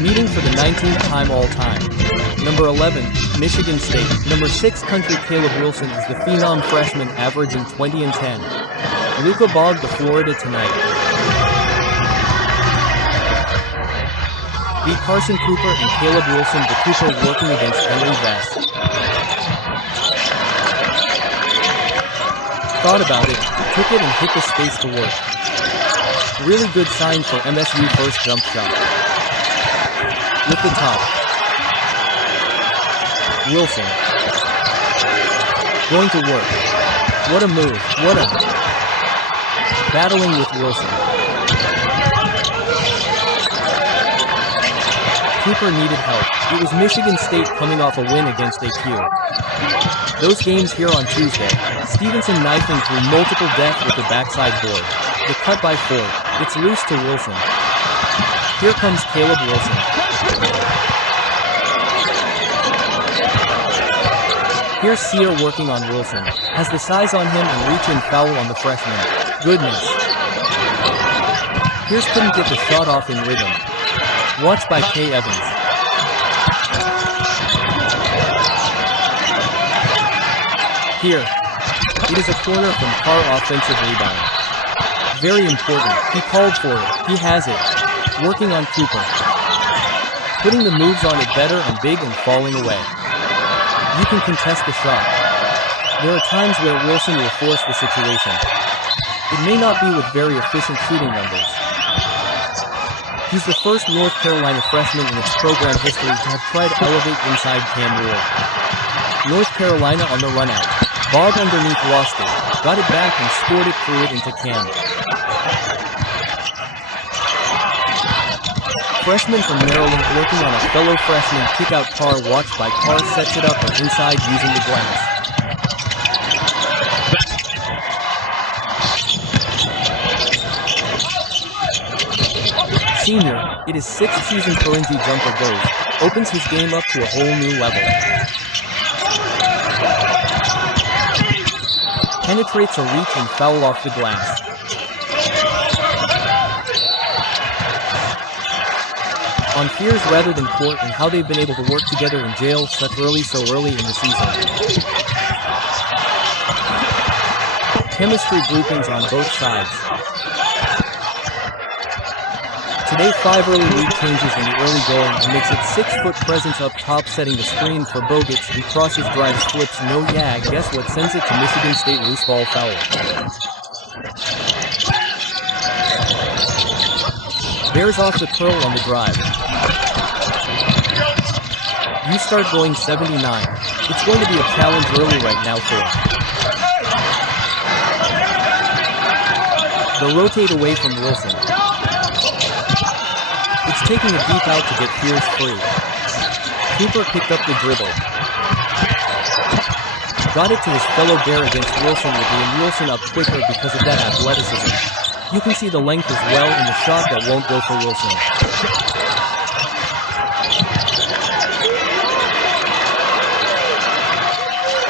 Meeting for the 19th time all-time. Number 11, Michigan State. Number 6 country Caleb Wilson is the phenom freshman averaging 20 and 10. Luka Bog to Florida tonight. Beat Carson Cooper and Caleb Wilson, the Cooper working against Henry Vest. Thought about it, took it and hit the space to work. Really good sign for MSU first jump shot. With the top. Wilson. Going to work. What a move, what a... Battling with Wilson. Cooper needed help. It was Michigan State coming off a win against AQ. Those games here on Tuesday. Stevenson knifing through multiple depth with the backside board. The cut by Ford. It's loose to Wilson. Here comes Caleb Wilson. Here's Sear working on Wilson. Has the size on him and reach and foul on the freshman. Goodness. Here's couldn't get the shot off in rhythm. Watch by K. Evans. Here. It is a corner from Carr offensive rebound. Very important. He called for it. He has it. Working on Cooper. Putting the moves on it better and big and falling away. You can contest the shot. There are times where Wilson will force the situation. It may not be with very efficient shooting numbers. He's the first North Carolina freshman in its program history to have tried to elevate inside Cam Ward. North Carolina on the runout. Bog underneath lost it, got it back and scored it through it into Cam. Freshman from Maryland working on a fellow freshman kick-out. Carr watched by Carr sets it up and inside using the glass. Senior, it is 6th season Karenzi jumper goes, opens his game up to a whole new level. Penetrates a reach and foul off the glass. On fears rather than court and how they've been able to work together in jail so early in the season. Chemistry groupings on both sides. Today 5 early lead changes in the early going and makes it 6-foot presence up top setting the screen for Bogutz who crosses drives flips no yeah guess what sends it to Michigan State loose ball foul. Bears off the curl on the drive. You start going 79. It's going to be a challenge early right now for him. They'll rotate away from Wilson. It's taking a deep out to get Pierce free. Cooper picked up the dribble. Got it to his fellow Bear against Wilson with the Wilson up quicker because of that athleticism. You can see the length as well in the shot that won't go for Wilson.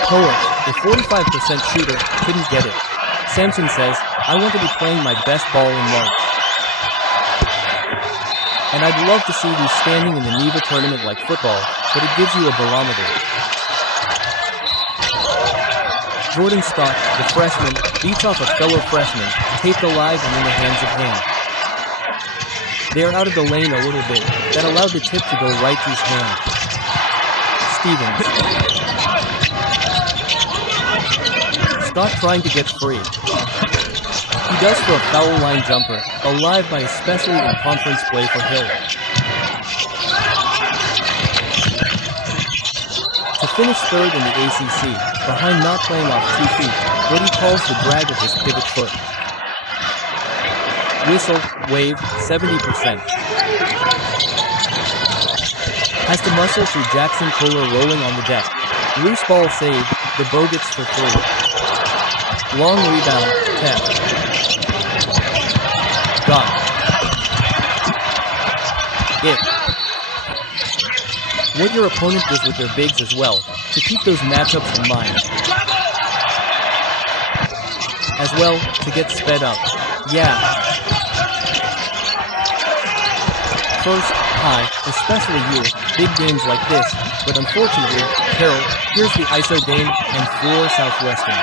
Poet, the 45% shooter, couldn't get it. Sampson says, I want to be playing my best ball in March. And I'd love to see you standing in the NEVA tournament like football, but it gives you a barometer. Jordan Scott, the freshman, beats off a fellow freshman, taped alive and in the hands of Ham. They are out of the lane a little bit, that allowed the tip to go right to his hand. Stevens. Scott trying to get free. He does for a foul line jumper, alive by especially in conference play for Hill. To finish third in the ACC, behind not playing off 2 feet, what he calls the drag of his pivot foot. Whistle, wave, 70%. Has to muscle through Jackson Kohler rolling on the deck. Loose ball saved, the Bogutz for 3. Long rebound, 10. Got it. What your opponent does with their bigs as well, to keep those matchups in mind. As well, to get sped up. Yeah. First, Hi, especially you, big games like this, but unfortunately, Carroll, here's the ISO game, and floor Southwestern.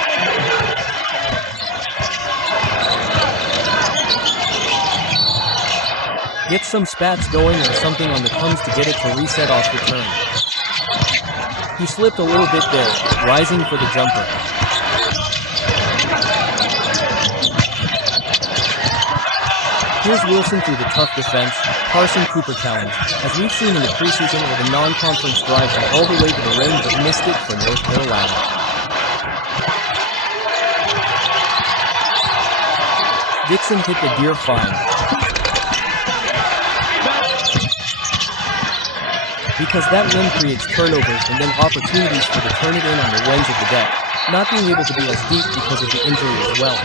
Get some spats going or something on the comes to get it to reset off the turn. He slipped a little bit there, rising for the jumper. Here's Wilson through the tough defense, Carson Cooper challenge, as we've seen in the preseason with a non-conference drive all the way to the rim but missed it for North Carolina. Dixon hit the deer fine. Because that rim creates turnovers and then opportunities for to turn it in on the ends of the deck, not being able to be as deep because of the injury as well.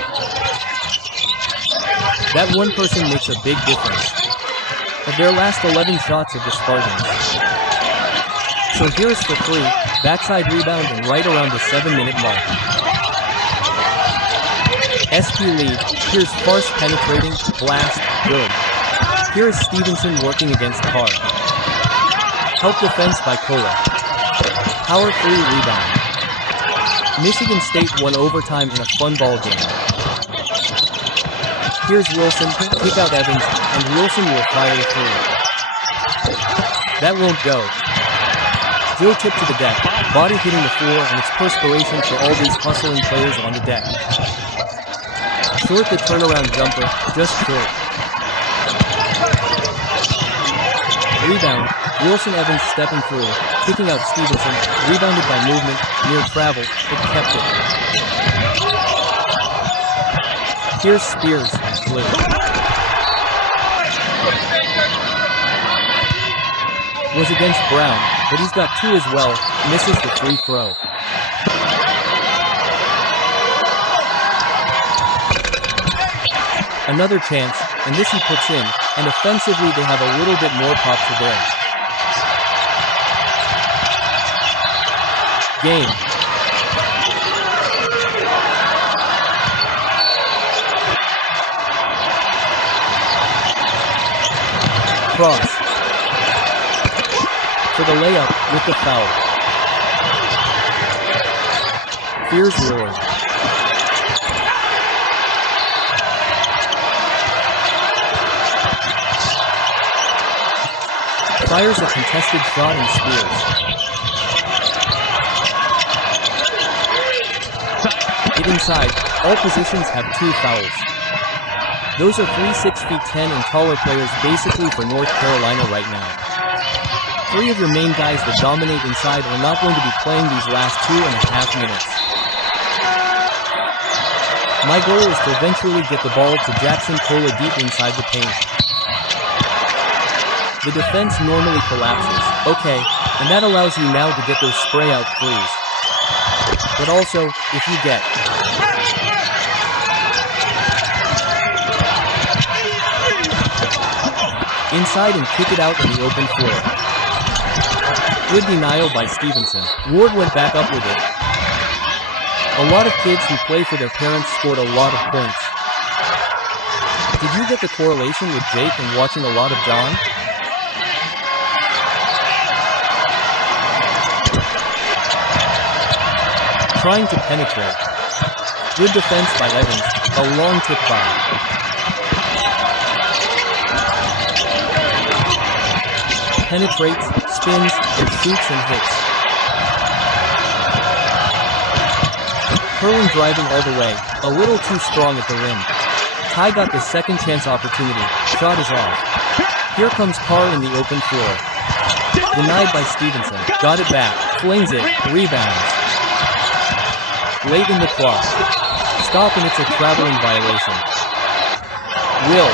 That one person makes a big difference. Of their last 11 shots of the Spartans. So here's for free, backside rebound and right around the 7-minute mark. SP lead, here's Farce penetrating, blast, good. Here is Stevenson working against Carr. Help defense by Kola. Power 3 rebound. Michigan State won overtime in a fun ball game. Here's Wilson, kick out Evans, and Wilson will fire through. That won't go. Joe tip to the deck, body hitting the floor, and it's perspiration for all these hustling players on the deck. Short the turnaround jumper, just short. Rebound, Wilson Evans stepping through, kicking out Stevenson, rebounded by movement, near travel, but kept it. Here's Spears, blue. Was against Brown, but he's got 2 as well, misses the free throw. Another chance, and this he puts in, and offensively they have a little bit more pop today. Game. Cross. For the layup, with the foul. Fears Lillard. Fires a contested shot and Spears. Get inside. All positions have 2 fouls. Those are 3 6'10" and taller players basically for North Carolina right now. 3 of your main guys that dominate inside are not going to be playing these last 2.5 minutes. My goal is to eventually get the ball to Jackson Kola deep inside the paint. The defense normally collapses, okay, and that allows you now to get those spray out threes. But also, if you get inside and kick it out on the open floor. Good denial by Stevenson. Ward went back up with it. A lot of kids who play for their parents scored a lot of points. Did you get the correlation with Jake and watching a lot of John? Trying to penetrate. Good defense by Evans. A long tip by. Penetrates, spins, and shoots and hits. Curling driving all the way, a little too strong at the rim. Ty got the second chance opportunity, shot is off. Here comes Carr in the open floor. Denied by Stevenson, got it back, flings it, rebounds. Late in the clock. Stop and it's a traveling violation. Will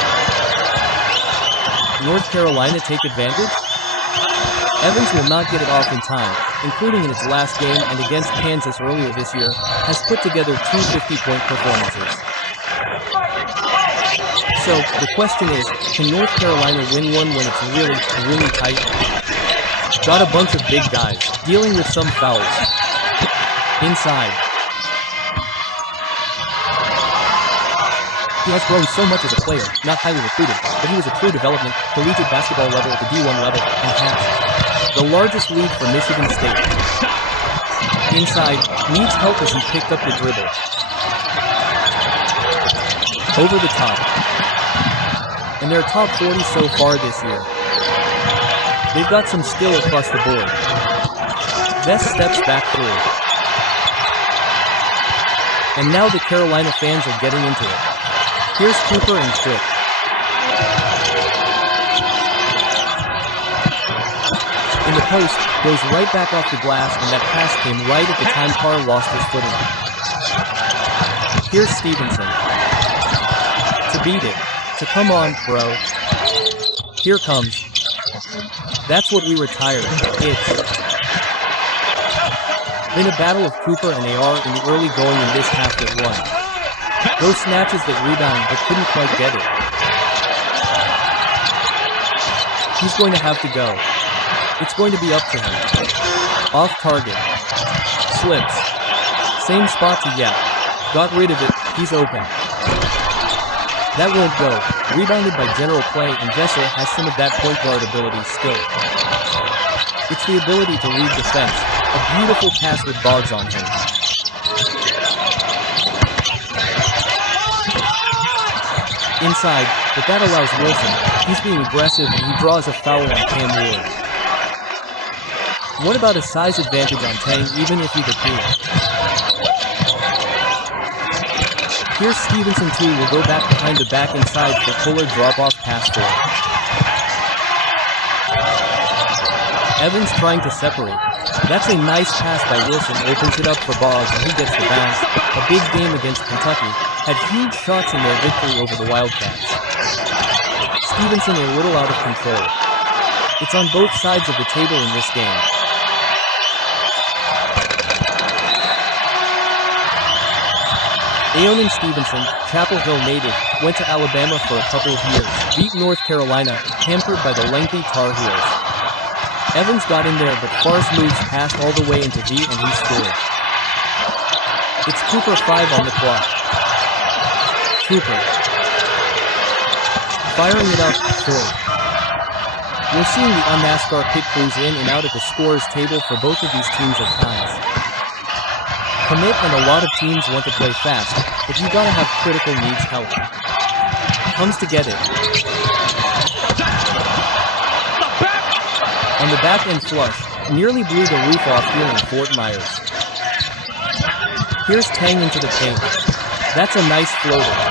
North Carolina take advantage? Evans will not get it off in time, including in its last game and against Kansas earlier this year, has put together 2 50-point performances. So, the question is, can North Carolina win one when it's really, really tight? Got a bunch of big guys, dealing with some fouls. Inside. He has grown so much as a player, not highly recruited, but he was a true development, collegiate basketball level at the D1 level, and has the largest lead for Michigan State. Inside, needs help as he picked up the dribble. Over the top. And they're top 40 so far this year. They've got some skill across the board. Vest steps back through. And now the Carolina fans are getting into it. Here's Cooper and Trick. In the post, goes right back off the glass, and that pass came right at the time Carr lost his footing. Here's Stevenson. To beat it. To come on, bro. Here comes. That's what we retired. It's been a battle of Cooper and AR in the early going in this half that won. Those snatches that rebound but couldn't quite get it. He's going to have to go. It's going to be up to him. Off target. Slips. Same spot to Yap. Got rid of it. He's open. That won't go. Rebounded by General Play, and Vesser has some of that point guard ability still. It's the ability to read defense. A beautiful pass with Boggs on him. Inside, but that allows Wilson. He's being aggressive and he draws a foul on Cam Ward. What about a size advantage on Tang even if he could be? Here's Stevenson too will go back behind the back inside for Fuller drop-off pass for it. Evans trying to separate. That's a nice pass by Wilson, opens it up for Boggs and he gets the bounce. A big game against Kentucky, had huge shots in their victory over the Wildcats. Stevenson a little out of control. It's on both sides of the table in this game. Aonan Stevenson, Chapel Hill native, went to Alabama for a couple of years, beat North Carolina, hampered by the lengthy Tar Heels. Evans got in there but Farce moves past all the way into V and he scored. It's Cooper 5 on the clock. Cooper. Firing it up, short. We're seeing the NASCAR pit crews in and out at the scorers table for both of these teams at times. Commit and a lot of teams want to play fast, but you gotta have critical needs help. Comes to get it. On the back end flush, nearly blew the roof off here in Fort Myers. Here's Tang into the paint. That's a nice floater.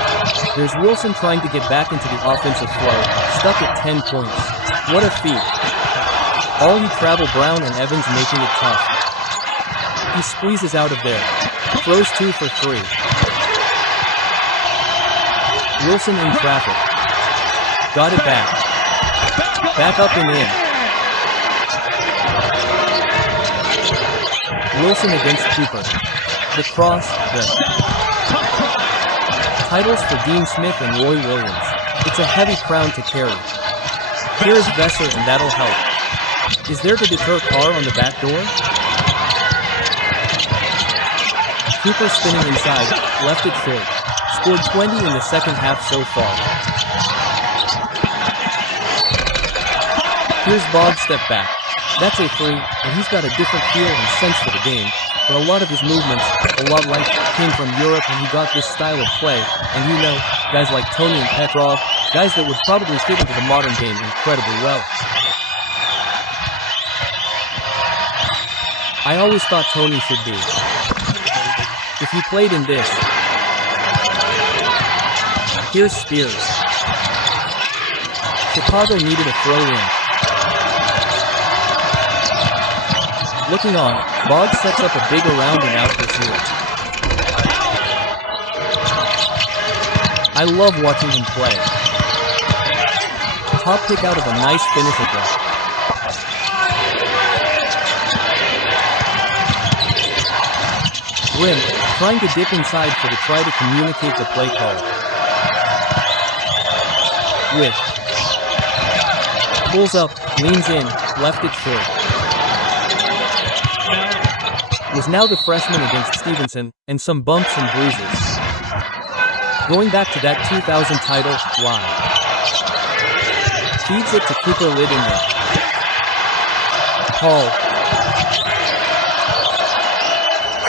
There's Wilson trying to get back into the offensive flow, stuck at 10 points. What a feat. All you travel Brown and Evans making it tough. He squeezes out of there. Throws 2 for 3. Wilson in traffic. Got it back. Back up and in. Wilson against Cooper. The cross, the titles for Dean Smith and Roy Williams. It's a heavy crown to carry. Here's Vesser and that'll help. Is there to deter Carr on the back door? Cooper spinning inside, left it short. Scored 20 in the second half so far. Here's Boggs step back. That's a 3, and he's got a different feel and sense for the game, but a lot of his movements, a lot like, came from Europe and he got this style of play, and you know, guys like Tony and Petrov, guys that would probably fit into the modern game incredibly well. I always thought Tony should be. If he played in this. Here's Spears. Chicago needed a throw-in. Looking on, Boggs sets up a big around and out this year. I love watching him play. Top pick out of a nice finish again. Rim, trying to dip inside to try to communicate the play call. With. Pulls up, leans in, left it short. Was now the freshman against Stevenson, and some bumps and bruises. Going back to that 2000 title, wow. Feeds it to Cooper Lidinger. Paul.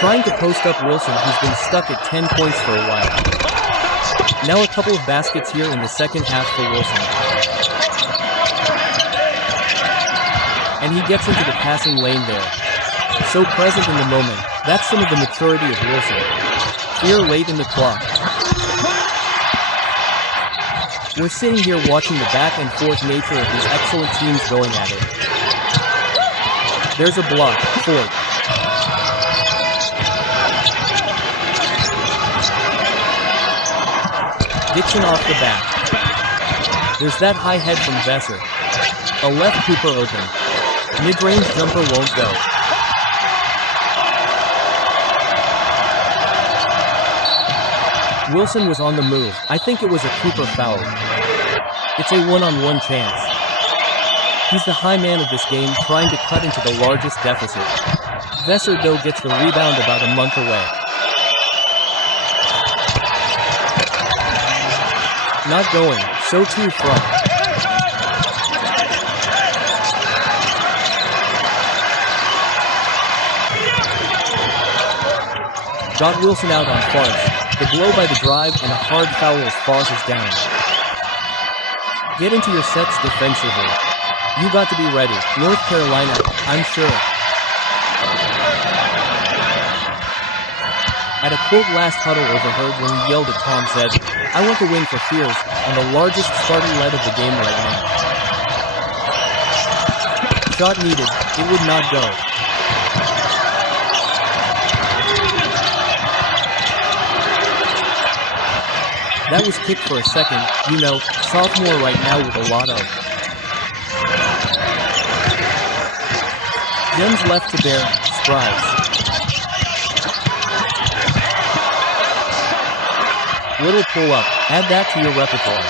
Trying to post up Wilson, who's been stuck at 10 points for a while. Now a couple of baskets here in the second half for Wilson. And he gets into the passing lane there. So present in the moment. That's some of the maturity of Wilson. Here late in the clock. We're sitting here watching the back and forth nature of these excellent teams going at it. There's a block. Ford. Dixon off the back. There's that high head from Vesser. A left Cooper open. Mid-range jumper won't go. Wilson was on the move. I think it was a Cooper foul. It's a one-on-one chance. He's the high man of this game, trying to cut into the largest deficit. Vesser though gets the rebound about a month away. Not going, so too front. Got Wilson out on Farce. The blow by the drive and a hard foul as Farce is down. Get into your sets defensively. You got to be ready. North Carolina, I'm sure. At a quote last huddle overheard when he yelled at Tom said, "I want to win for Fears, and the largest Spartan lead of the game right now." Shot needed, it would not go. That was kicked for a second, you know, sophomore right now with a lot of. Gems left to bear, strides. Little pull up, add that to your repertoire.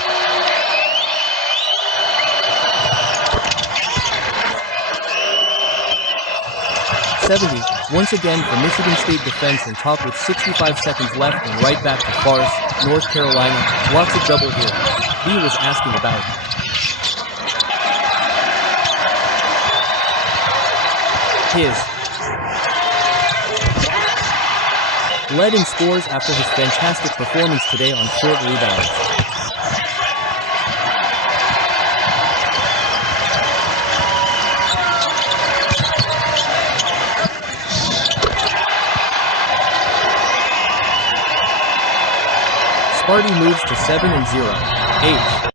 Once again for Michigan State defense and top with 65 seconds left and right back to Farce, North Carolina. Lots of double here. B was asking about. His. Led in scores after his fantastic performance today on short rebounds. Sparty moves to 7-0. H.